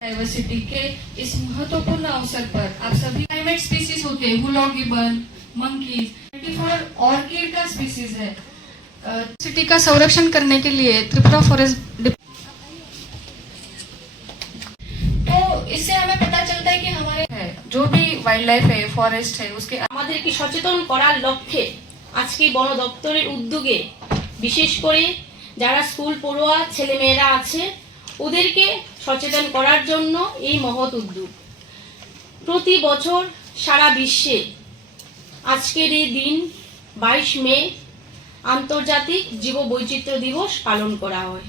Diversity के इस महत्वपूर्ण अवसर पर आप सभी प्राइवेट स्पीसीज होते हैं, हुलॉ गिबन, मंकीज, 24 ऑर्किड का स्पीसीज है। सिटी का संरक्षण करने के लिए त्रिपुरा फॉरेस्ट, तो इससे हमें पता चलता है कि हमारे है जो भी वाइल्ड लाइफ है, फॉरेस्ट है, उसके আমাদেরকে সচেতন করার লক্ষ্যে আজকে বন দপ্তরের উদ্যোগে বিশেষ করে যারা স্কুল পড়ুয়া ছেলেমেয়েরা আছে ওদেরকে সচেতন করার জন্য এই মহৎ উদ্যোগ। প্রতি বছর সারা বিশ্বে আজকের এই দিন 22 মে আন্তর্জাতিক জীববৈচিত্র্য দিবস পালন করা হয়।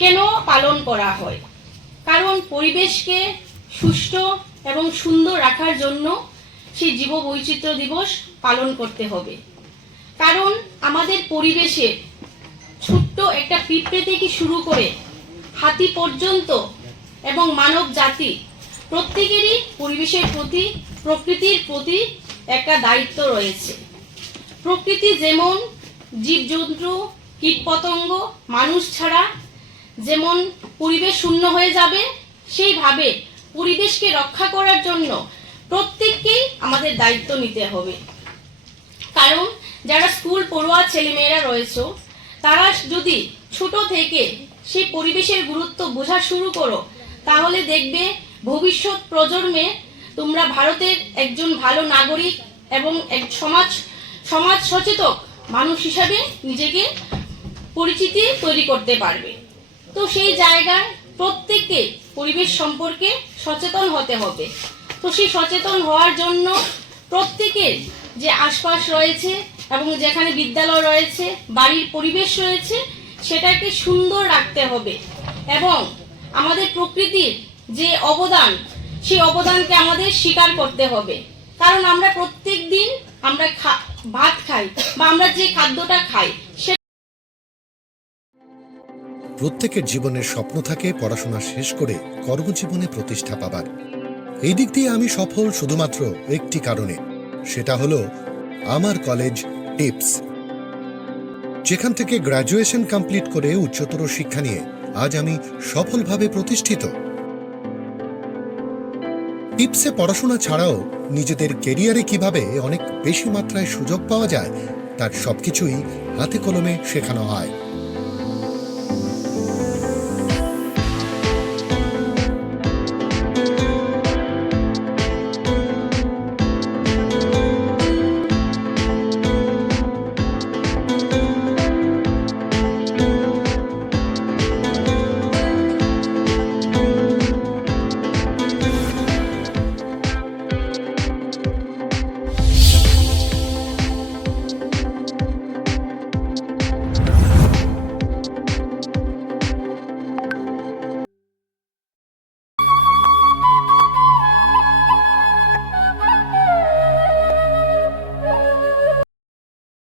কেন পালন করা হয়? কারণ পরিবেশকে সুষ্ঠু এবং সুন্দর রাখার জন্য সেই জীববৈচিত্র্য দিবস পালন করতে হবে। কারণ আমাদের পরিবেশে ছোট্ট একটা পিঁপড়ে থেকে শুরু করে হাতি পর্যন্ত এবং মানব জাতি প্রত্যেকেরই পরিবেশের প্রতি, প্রকৃতির প্রতি একটা দায়িত্ব রয়েছে। প্রকৃতি যেমন জীবজন্তু, কীটপতঙ্গ, মানুষ ছাড়া যেমন পরিবেশ শূন্য হয়ে যাবে, সেইভাবে পরিবেশকে রক্ষা করার জন্য প্রত্যেককেই আমাদের দায়িত্ব নিতে হবে। কারণ যারা স্কুল পড়ুয়া ছেলেমেয়েরা রয়েছে তারা যদি ছোট থেকে সেই পরিবেশের গুরুত্ব বোঝা শুরু করো তাহলে দেখবে ভবিষ্যৎ প্রজন্মে তোমরা ভারতের একজন ভালো নাগরিক এবং এক সমাজ সচেতন মানুষ হিসাবে নিজেকে পরিচিতি তৈরি করতে পারবে। তো সেই জায়গায় প্রত্যেককে পরিবেশ সম্পর্কে সচেতন হতে হবে। তো সেই সচেতন হওয়ার জন্য প্রত্যেকের যে আশপাশ রয়েছে এবং যেখানে বিদ্যালয় রয়েছে, বাড়ির পরিবেশ রয়েছে, সেটাকে সুন্দর রাখতে হবে এবং আমাদের প্রকৃতির যে অবদান সেই অবদানকে আমাদের স্বীকার করতে হবে। কারণ আমরা প্রত্যেক দিন আমরা ভাত খাই বা আমরা যে খাদ্যটা খাই প্রত্যেকের জীবনের স্বপ্ন থাকে পড়াশোনা শেষ করে কর্মজীবনে প্রতিষ্ঠা পাবার। এই দিক দিয়ে আমি সফল শুধুমাত্র একটি কারণে, সেটা হলো আমার কলেজ টিপস, যেখান থেকে গ্র্যাজুয়েশন কমপ্লিট করে উচ্চতর শিক্ষা নিয়ে আজ আমি সফলভাবে প্রতিষ্ঠিত। টিপসে পড়াশোনা ছাড়াও নিজেদের কেরিয়ারে কিভাবে অনেক বেশি মাত্রায় সুযোগ পাওয়া যায় তার সবকিছুই হাতে কলমে শেখানো হয়।